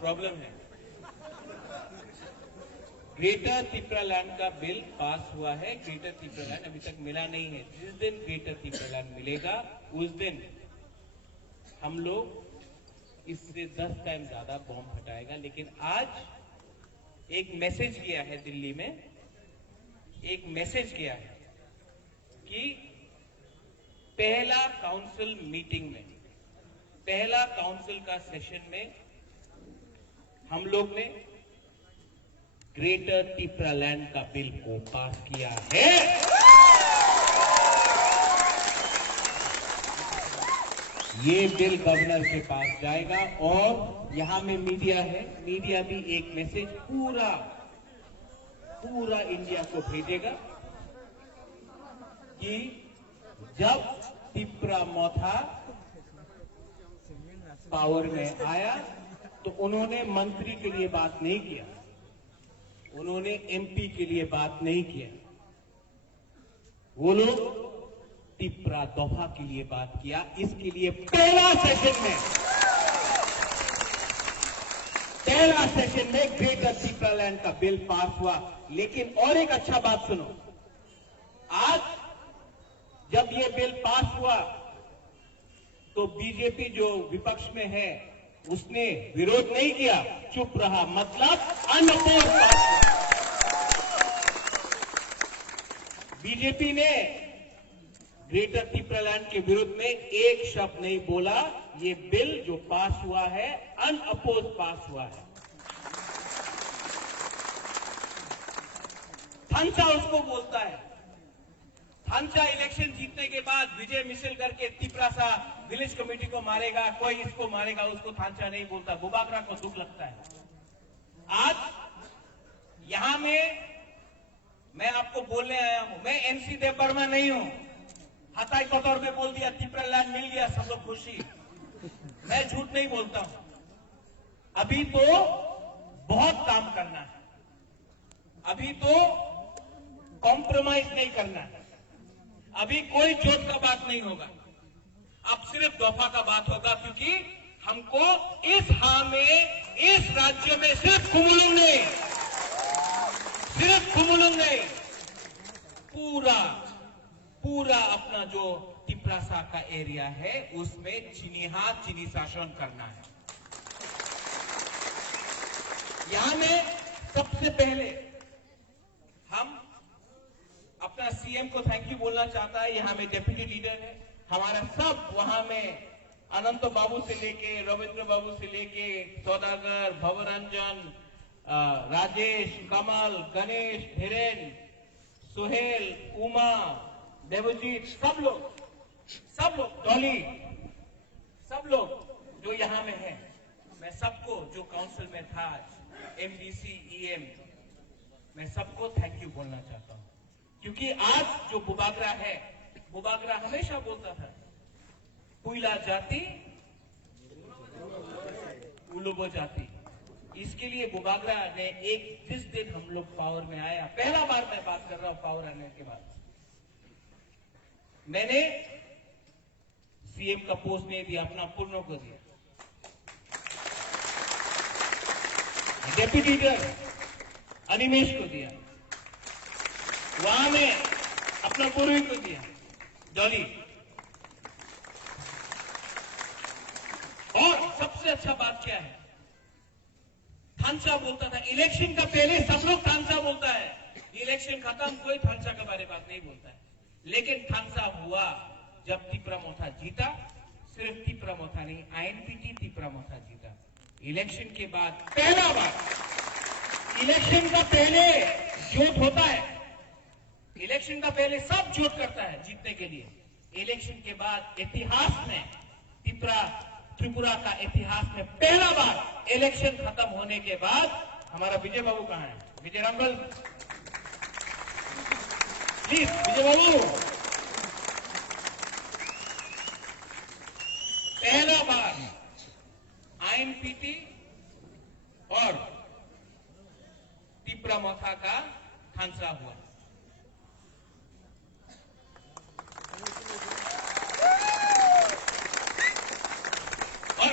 Problem है। Greater Tripuraland का bill pass हुआ है, ग्रेटर त्रिपुरालैंड अभी तक मिला नहीं है। जिस दिन ग्रेटर त्रिपुरालैंड मिलेगा उस दिन हम लोग इससे 10 टाइम ज्यादा बॉम्ब हटाएगा। लेकिन आज एक मैसेज गया है दिल्ली में, एक मैसेज गया है कि पहला काउंसिल मीटिंग में, पहला काउंसिल का सेशन में हम लोग ने ग्रेटर त्रिपुरालैंड का बिल को पास किया है। ये बिल गवर्नर के पास जाएगा और यहां में मीडिया है, मीडिया भी एक मैसेज पूरा इंडिया को भेजेगा कि जब त्रिपुरा मोथा पावर में आया तो उन्होंने मंत्री के लिए बात नहीं किया, उन्होंने एमपी के लिए बात नहीं किया, वो लोग त्रिपुरा दफा के लिए बात किया। इसके लिए पहला सेशन में ग्रेटर त्रिपुरालैंड का बिल पास हुआ। लेकिन और एक अच्छा बात सुनो, आज जब ये बिल पास हुआ तो बीजेपी जो विपक्ष में है उसने विरोध नहीं किया, चुप रहा, मतलब अनअपोज पास हुआ। बीजेपी ने ग्रेटर त्रिपुरालैंड के विरुद्ध में एक शब्द नहीं बोला। ये बिल जो पास हुआ है अनअपोज पास हुआ है। थांचा उसको बोलता है। थांचा इलेक्शन जीतने के बाद विजय मिशेल करके त्रिपुरा सा विलेज कमेटी को मारेगा, कोई इसको मारेगा, उसको थांचा नहीं बोलता। बुबागरा को दुख लगता है। आज यहां में मैं आपको बोलने आया हूं, मैं एमसी देवबर्मा नहीं हूं। हताई पतौर में बोल दिया त्रिपुरालैंड मिल गया, सब लोग खुशी। मैं झूठ नहीं बोलता हूं। अभी तो बहुत काम करना है, अभी तो कॉम्प्रोमाइज नहीं करना है, अभी कोई जोत का बात नहीं होगा, अब सिर्फ दफा का बात होगा। क्योंकि हमको इस इस राज्य में सिर्फ कुमुलुंग नहीं, पूरा अपना जो त्रिपुरा का एरिया है उसमें चीनी शासन करना है। यहां में सबसे पहले हम अपना सीएम को थैंक यू बोलना चाहता है। यहां में डिप्टी लीडर है हमारा, सब वहां में अनंत बाबू से लेके रविंद्र बाबू से लेके सौदागर, भवरंजन, राजेश, कमल, गणेश, धीरेन, सुहेल, उमा, देवजीत, सब लोग डॉली, सब लोग जो यहां में है, मैं सबको जो काउंसिल में था, एमडीसी, ईएम, मैं सबको थैंक यू बोलना चाहता हूं। क्योंकि आज जो बुबागरा है, बुबागरा हमेशा बोलता था पुइला जाति उलुबो जाति। इसके लिए बुबागरा ने जिस दिन हम लोग पावर में आया, पहला बार मैं बात कर रहा हूं पावर आने के बाद, मैंने सीएम का पोस्ट नहीं दिया, अपना पूर्णों को दिया। डेप्यूटी लीडर अनिमेश को दिया, वहां में अपना पूर्वी को दिया, डॉली। और सबसे अच्छा बात क्या है, थांचा बोलता था इलेक्शन का पहले, सब लोग थांचा बोलता है, इलेक्शन खत्म कोई थांचा के बारे में बात नहीं बोलता है। लेकिन थांचा हुआ जब त्रिपुरा मोथा जीता, सिर्फ त्रिपुरा मोथा नहीं, आईएनपीटी त्रिपुरा मोथा जीता। इलेक्शन के बाद पहला बार, इलेक्शन का पहले जोत होता है, इलेक्शन का पहले सब जोत करता है जीतने के लिए। इलेक्शन के बाद इतिहास में, त्रिपुरा का इतिहास में पहला बार इलेक्शन खत्म होने के बाद, हमारा विजय बाबू कहां है, विजय रामगल, प्लीज विजय बाबू, पहला बार आईएनपीटी और त्रिपुरा मोथा का थांचा हुआ।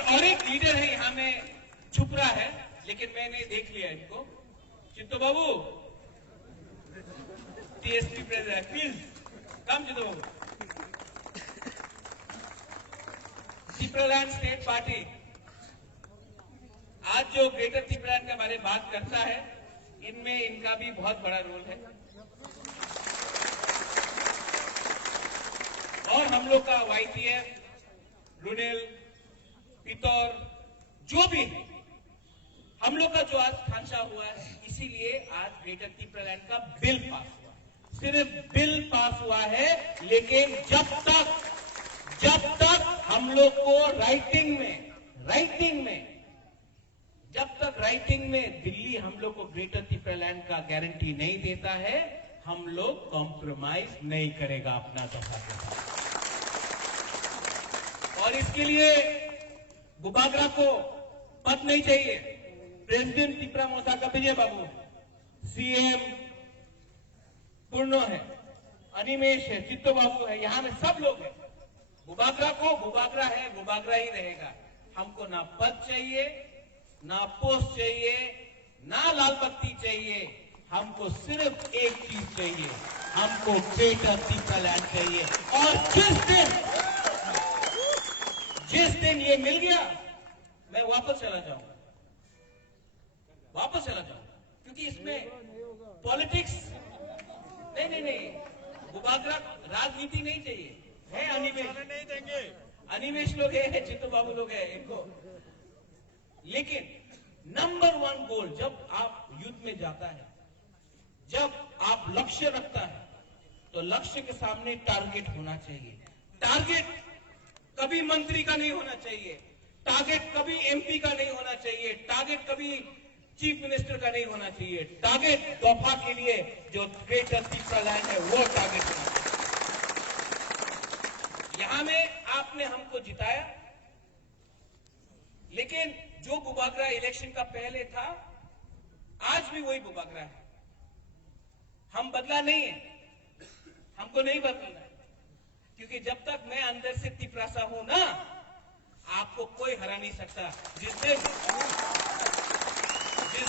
और एक लीडर है यहां में, चुप त्रिपुरा है, लेकिन मैंने देख लिया इनको। Chitto Babu, TSP president, please come Chitto Babu. Tripuraland state party आज जो ग्रेटर त्रिपुरालैंड के बारे में बात करता है, इनमें इनका भी बहुत बड़ा रोल है। और हम लोग का वाईटीएफ, रुडेल, पितौर, जो भी है, हम लोग का जो आज खांचा हुआ है, इसीलिए आज ग्रेटर त्रिपुरालैंड का बिल पास हुआ। सिर्फ बिल पास हुआ है, लेकिन जब तक हम लोग को राइटिंग में दिल्ली हम लोग को ग्रेटर त्रिपुरालैंड का गारंटी नहीं देता है, हम लोग कॉम्प्रोमाइज नहीं करेगा अपना दफा के साथ। और इसके लिए बुबागरा को पद नहीं चाहिए। प्रेसिडेंट त्रिपुरा मोसा का विजय बाबू, सीएम पूर्णो है, अनिमेश है, चित्तो बाबू है, यहां में सब लोग हैं। बुबागरा को बुबागरा है, बुबागरा ही रहेगा। हमको ना पद चाहिए, ना पोस्ट चाहिए, ना लाल बत्ती चाहिए। हमको सिर्फ एक चीज चाहिए, हमको ग्रेटर त्रिपुरालैंड चाहिए। और जिस दिन ये मिल गया, मैं वापस चला जाऊंगा, क्योंकि इसमें पॉलिटिक्स नहीं, बुबागरा राजनीति नहीं चाहिए। है अनिमेश नहीं देंगे, अनिमेश लोग है, चित्तो बाबू लोग है इनको। लेकिन नंबर 1 गोल जब आप युद्ध में जाता है, जब आप लक्ष्य रखता है, तो लक्ष्य के सामने टारगेट होना चाहिए। टारगेट कभी मंत्री का नहीं होना चाहिए, टारगेट कभी एमपी का नहीं होना चाहिए, टारगेट कभी चीफ मिनिस्टर का नहीं होना चाहिए। टारगेट दफा के लिए जो ग्रेटर त्रिपुरालैंड है, वो टारगेट होना चाहिए। यहां में आपने हमको जिताया, लेकिन जो बुबागरा इलेक्शन का पहले था, आज भी वही बुबागरा है। हम बदला नहीं है, हमको नहीं बदलना है, क्योंकि जब तक मैं अंदर से त्रिपुरासा हूं ना, आपको कोई हरा नहीं सकता। जिस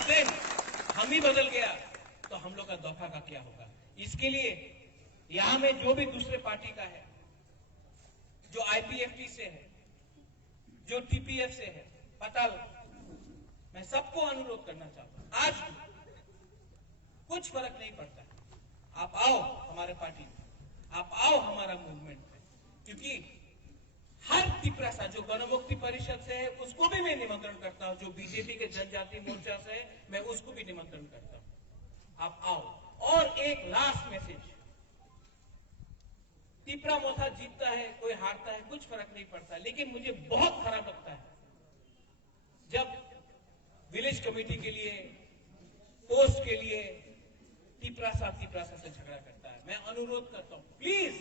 दिन हम ही बदल गया, तो हम लोग का दफा का क्या होगा। इसके लिए यहां में जो भी दूसरे पार्टी का है, जो आईपीएफटी से है, जो टीपीएफ से है, पता मैं सबको अनुरोध करना चाहता हूं, आज कुछ फर्क नहीं पड़ता। आप आओ हमारे पार्टी में, आप आओ हमारा मूवमेंट में, क्योंकि हर त्रिपुरासा जो गणमुक्ति परिषद से है, उसको भी मैं निमंत्रण करता हूं। जो बीजेपी के जनजाति मोर्चा से है, मैं उसको भी निमंत्रण करता हूं। आप आओ। और एक लास्ट मैसेज, त्रिपुरा मोसा जीतता है, कोई हारता है, कुछ फर्क नहीं पड़ता, लेकिन मुझे बहुत खराब लगता है जब विलेज कमेटी के लिए, पोस्ट के लिए त्रिपुरासा से झगड़ा करता है। मैं अनुरोध करता हूं, प्लीज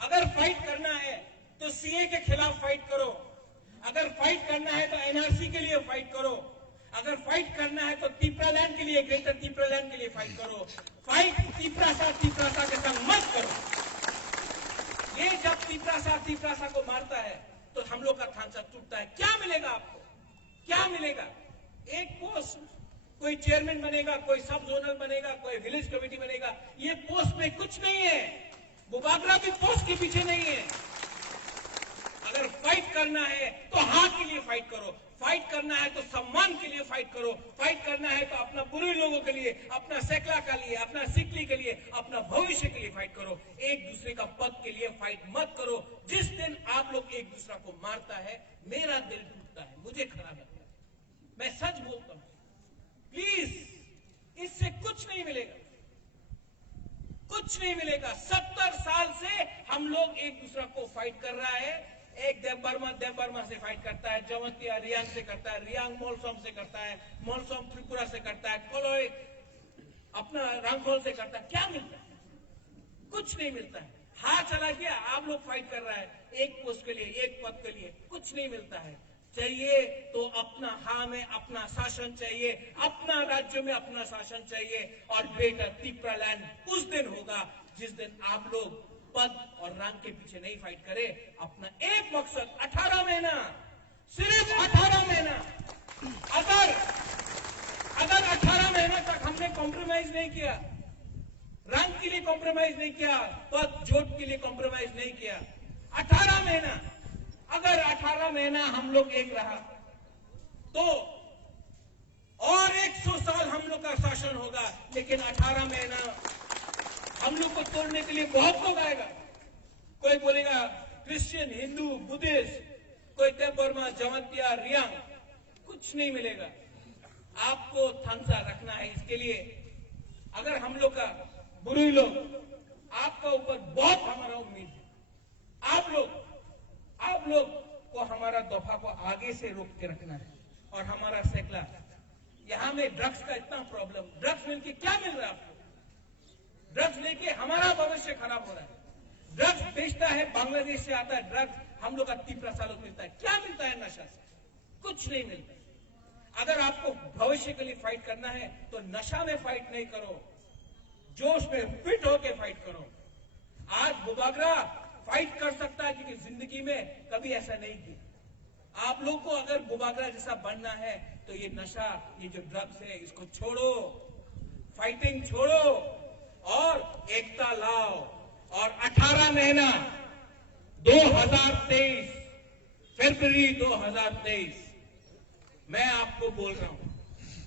अगर फाइट करना है तो सीए के खिलाफ फाइट करो, अगर फाइट करना है तो एनआरसी के लिए फाइट करो, अगर फाइट करना है तो त्रिपुरालैंड के लिए, ग्रेटर त्रिपुरालैंड के लिए फाइट करो। फाइट त्रिपुरासा के संग मत करो। ये जब त्रिपुरासा को मारता है, तो हम लोग का ढांचा टूटता है। क्या मिलेगा आपको, क्या मिलेगा? एक पोस्ट, कोई चेयरमैन बनेगा, कोई सब जोनल बनेगा, कोई विलेज कमेटी बनेगा। ये पोस्ट में कुछ नहीं है। बुबागरा भी पोस्ट के पीछे नहीं है। अगर फाइट करना है तो हाँ के लिए फाइट करो, फाइट करना है तो सम्मान के लिए फाइट करो, फाइट करना है तो अपना बुरे लोगों के लिए, अपना सेकला के लिए, अपना सिकली के लिए, अपना भविष्य के लिए फाइट करो। एक दूसरे का पद के लिए फाइट मत करो। जिस दिन आप लोग एक दूसरा को मारता है, मेरा दिल टूटता है, मुझे खराब लगता है। मैं सच बोलता हूं, प्लीज इससे कुछ नहीं मिलेगा, कुछ नहीं मिलेगा। 70 साल से हम लोग एक दूसरा को फाइट कर रहा है। एक देव बर्मा से फाइट करता है, जवंतिया रियांग से करता है, रियांग मोलसोम से करता है, मोलसोम त्रिपुरा से करता है, कोलोई अपना रांगखोल से करता है। क्या मिलता है? कुछ नहीं मिलता है। हाँ चला गया, आप लोग फाइट कर रहा है एक पोस्ट के लिए, एक पद के लिए, कुछ नहीं मिलता है। चाहिए तो अपना हाँ में अपना शासन चाहिए, अपना राज्य में अपना शासन चाहिए। और ग्रेटर त्रिपुरालैंड उस दिन होगा जिस दिन आप लोग पद और रंग के पीछे नहीं फाइट करे। अपना एक मकसद 18 महीना, सिर्फ 18 महीना अगर 18 महीने तक हमने कॉम्प्रोमाइज नहीं किया, रंग के लिए कॉम्प्रोमाइज नहीं किया, पद जोत के लिए कॉम्प्रोमाइज नहीं किया, 18 महीना, अगर 18 महीना हम लोग एक रहा तो और 100 साल हम लोग का शासन होगा। लेकिन 18 महीना हम लोग को तोड़ने के लिए बहुत लोग आएगा। कोई बोलेगा क्रिश्चियन, हिंदू, बुद्धिस्ट, कोई बर्मा, जमतिया, रियांग, कुछ नहीं मिलेगा। आपको थमसा रखना है। इसके लिए अगर हम लोग का बुरी लोग, आपका ऊपर बहुत हमारा उम्मीद है। आप लोग को हमारा दफा को आगे से रोक के रखना है। और हमारा सैकला, यहां में ड्रग्स का इतना प्रॉब्लम, ड्रग्स मिलके क्या मिल रहा है आपको? ड्रग्स लेके हमारा भविष्य खराब हो रहा है। ड्रग्स बेचता है, बांग्लादेश से आता है ड्रग्स, हम लोग का 3 सालों मिलता है। क्या मिलता है नशा से? कुछ नहीं मिलता। अगर आपको भविष्य के लिए फाइट करना है तो नशा में फाइट नहीं करो, जोश में फिट होके फाइट करो। आज बुबागरा फाइट कर सकता है क्योंकि जिंदगी में कभी ऐसा नहीं किया। आप लोग को अगर बुबागरा जैसा बनना है तो ये नशा, ये जो ड्रग्स है, इसको छोड़ो, फाइटिंग छोड़ो और एकता लाओ। और 18 महीना 2023 फरवरी 2023 मैं आपको बोल रहा हूं,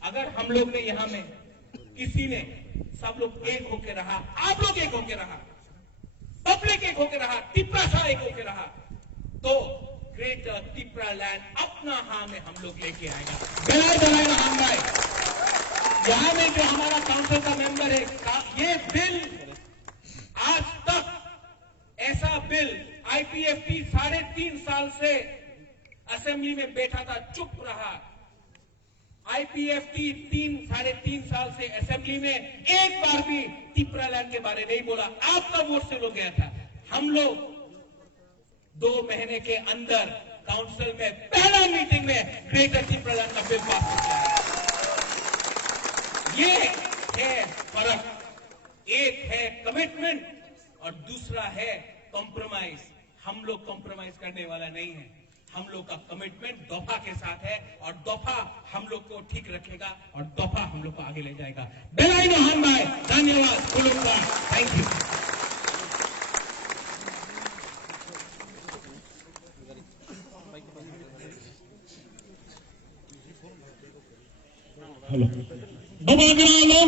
अगर हम लोग ने यहां में किसी ने, सब लोग एक होके रहा, आप लोग एक होके रहा, पब्लिक एक होके रहा, तिपरा शाह एक होके रहा, तो ग्रेटर तिपरा लैंड अपना हां में हम लोग लेके आएगा। बेलाए हम भाई, यहां में जो हमारा काउंसिल का मेंबर है, ये बिल आज तक ऐसा बिल आईपीएफटी 3.5 साल से असेंबली में बैठा था, चुप रहा। आईपीएफटी 3.5 साल से असेंबली में एक बार भी तिपरा लैंड के बारे नहीं बोला। आपका वोट से लोग गया था। हम लोग 2 महीने के अंदर काउंसिल में पहला मीटिंग में ग्रेटर तिपरा लैंड का बिल पास हो गया। ये है फर्क। एक है कमिटमेंट और दूसरा है कॉम्प्रोमाइज। हम लोग कॉम्प्रोमाइज करने वाला नहीं है। हम लोग का कमिटमेंट दफा के साथ है और दफा हम लोग को ठीक रखेगा और दफा हम लोग को आगे ले जाएगा। बेलाई मोहन भाई, धन्यवाद। Thank you. हेलो, बुबागरा लोग